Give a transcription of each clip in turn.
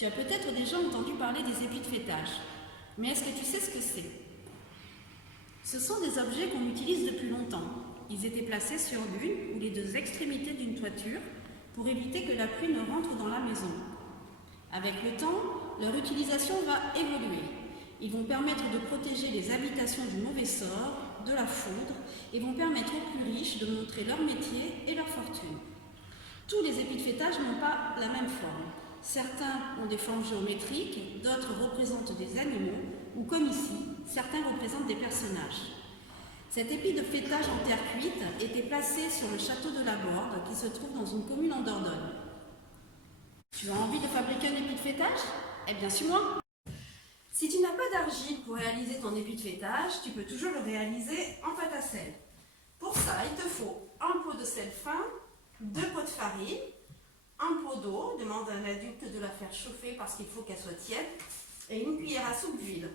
Tu as peut-être déjà entendu parler des épis de fêtage, mais est-ce que tu sais ce que c'est? Ce sont des objets qu'on utilise depuis longtemps. Ils étaient placés sur l'une ou les deux extrémités d'une toiture pour éviter que la pluie ne rentre dans la maison. Avec le temps, leur utilisation va évoluer. Ils vont permettre de protéger les habitations du mauvais sort, de la foudre, et vont permettre aux plus riches de montrer leur métier et leur fortune. Tous les épis de fêtage n'ont pas la même forme. Certains ont des formes géométriques, d'autres représentent des animaux, ou comme ici, certains représentent des personnages. Cet épi de fêtage en terre cuite était placé sur le château de la Borde, qui se trouve dans une commune en Dordogne. Tu as envie de fabriquer un épi de fêtage? Eh bien, suis-moi! Si tu n'as pas d'argile pour réaliser ton épi de fêtage, tu peux toujours le réaliser en pâte à sel. Pour ça, il te faut un pot de sel fin, 2 pots de farine, un pot d'eau, demande à un adulte de la faire chauffer parce qu'il faut qu'elle soit tiède, et une cuillère à soupe d'huile.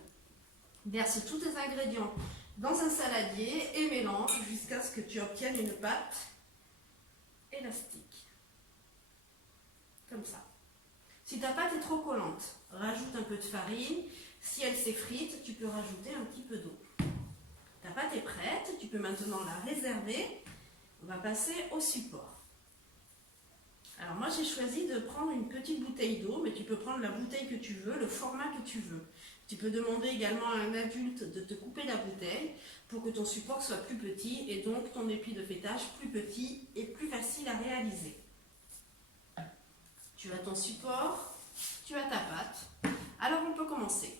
Verse tous tes ingrédients dans un saladier et mélange jusqu'à ce que tu obtiennes une pâte élastique. Comme ça. Si ta pâte est trop collante, rajoute un peu de farine. Si elle s'effrite, tu peux rajouter un petit peu d'eau. Ta pâte est prête, tu peux maintenant la réserver. On va passer au support. Alors moi j'ai choisi de prendre une petite bouteille d'eau, mais tu peux prendre la bouteille que tu veux, le format que tu veux. Tu peux demander également à un adulte de te couper la bouteille pour que ton support soit plus petit et donc ton épi de fêtage plus petit et plus facile à réaliser. Tu as ton support, tu as ta pâte. Alors on peut commencer.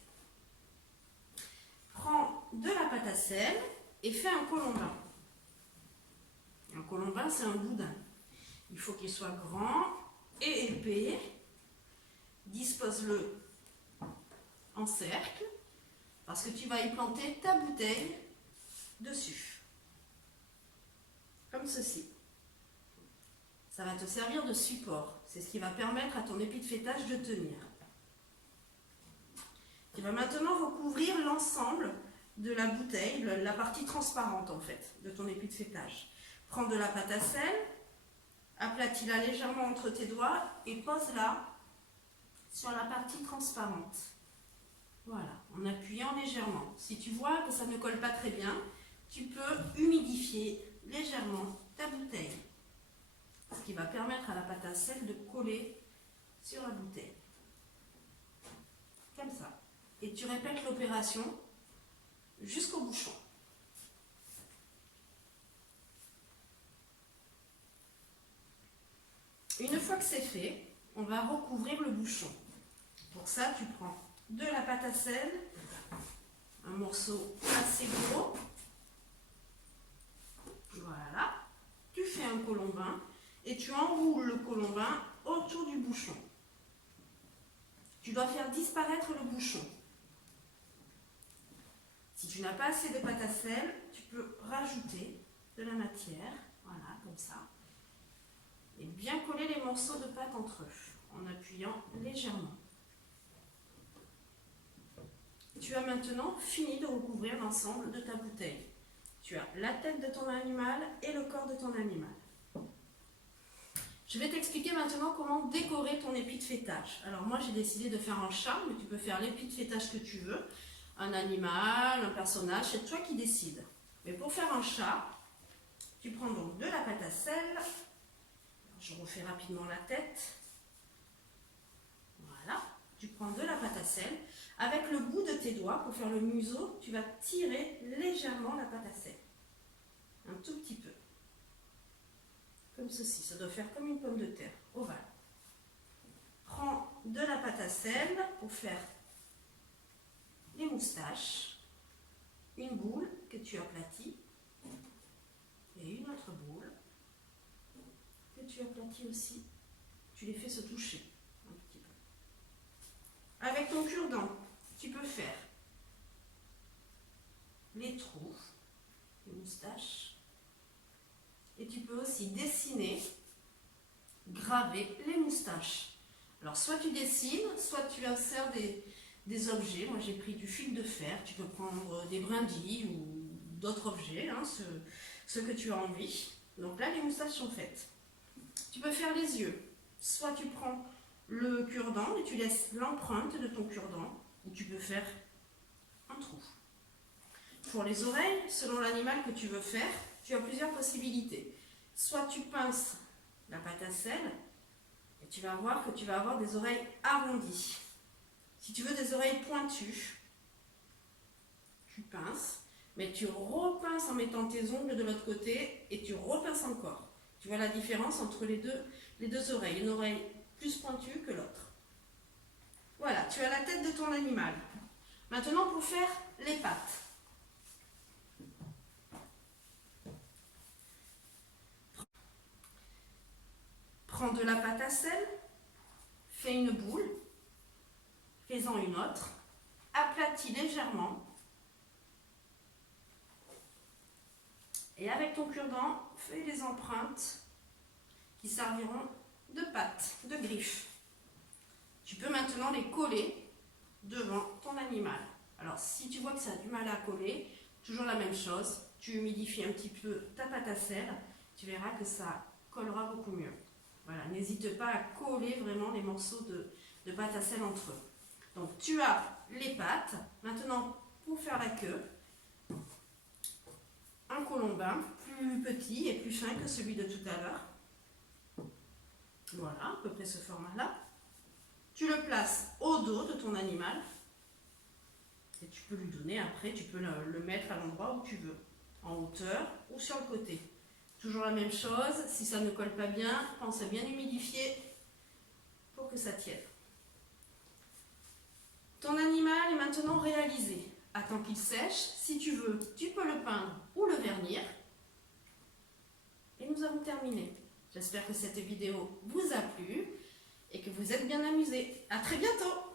Prends de la pâte à sel et fais un colombin. Un colombin, c'est un boudin. Il faut qu'il soit grand et épais. Dispose-le en cercle parce que tu vas y planter ta bouteille dessus. Comme ceci. Ça va te servir de support. C'est ce qui va permettre à ton épi de fêtage de tenir. Tu vas maintenant recouvrir l'ensemble de la bouteille, la partie transparente en fait, de ton épi de fêtage. Prends de la pâte à sel, aplatis-la légèrement entre tes doigts et pose-la sur la partie transparente. Voilà, en appuyant légèrement. Si tu vois que ça ne colle pas très bien, tu peux humidifier légèrement ta bouteille. Ce qui va permettre à la pâte à sel de coller sur la bouteille. Comme ça. Et tu répètes l'opération jusqu'au bouchon. Une fois que c'est fait, on va recouvrir le bouchon. Pour ça, tu prends de la pâte à sel, un morceau assez gros. Voilà. Tu fais un colombin et tu enroules le colombin autour du bouchon. Tu dois faire disparaître le bouchon. Si tu n'as pas assez de pâte à sel, tu peux rajouter de la matière, voilà, comme ça. Et bien coller les morceaux de pâte entre eux, en appuyant légèrement. Tu as maintenant fini de recouvrir l'ensemble de ta bouteille. Tu as la tête de ton animal et le corps de ton animal. Je vais t'expliquer maintenant comment décorer ton épi de fêtage. Alors moi j'ai décidé de faire un chat, mais tu peux faire l'épi de fêtage que tu veux. Un animal, un personnage, c'est toi qui décides. Mais pour faire un chat, tu prends donc de la pâte à sel. Je refais rapidement la tête. Voilà. Tu prends de la pâte à sel. Avec le bout de tes doigts, pour faire le museau, tu vas tirer légèrement la pâte à sel. Un tout petit peu. Comme ceci. Ça doit faire comme une pomme de terre, ovale. Prends de la pâte à sel pour faire les moustaches. Une boule que tu aplatis. Et une autre boule que tu aplatis aussi. Tu les fais se toucher un petit peu. Avec ton cure-dent, tu peux faire les trous, les moustaches. Et tu peux aussi dessiner, graver les moustaches. Alors soit tu dessines, soit tu insères des objets. Moi j'ai pris du fil de fer, tu peux prendre des brindilles ou d'autres objets, hein, ce que tu as envie. Donc là les moustaches sont faites. Tu peux faire les yeux. Soit tu prends le cure-dent et tu laisses l'empreinte de ton cure-dent où tu peux faire un trou. Pour les oreilles, selon l'animal que tu veux faire, tu as plusieurs possibilités. Soit tu pinces la pâte à sel et tu vas voir que tu vas avoir des oreilles arrondies. Si tu veux des oreilles pointues, tu pinces, mais tu repinces en mettant tes ongles de l'autre côté et tu repinces encore. Tu vois la différence entre les deux oreilles, une oreille plus pointue que l'autre. Voilà, tu as la tête de ton animal. Maintenant, pour faire les pattes. Prends de la pâte à sel, fais une boule, fais-en une autre, aplatis légèrement et avec ton cure-dent, fais les empreintes qui serviront de pattes, de griffes. Tu peux maintenant les coller devant ton animal. Alors si tu vois que ça a du mal à coller, toujours la même chose, tu humidifies un petit peu ta pâte à sel, tu verras que ça collera beaucoup mieux. Voilà, n'hésite pas à coller vraiment les morceaux de pâte à sel entre eux. Donc tu as les pattes. Maintenant, pour faire la queue, un colombin plus petit et plus fin que celui de tout à l'heure. Voilà, à peu près ce format-là. Tu le places au dos de ton animal. Et tu peux lui donner après, tu peux le mettre à l'endroit où tu veux, en hauteur ou sur le côté. Toujours la même chose, si ça ne colle pas bien, pense à bien humidifier pour que ça tienne. Ton animal est maintenant réalisé. Attends qu'il sèche. Si tu veux, tu peux le peindre ou le vernir. Et nous avons terminé. J'espère que cette vidéo vous a plu et que vous êtes bien amusés. À très bientôt!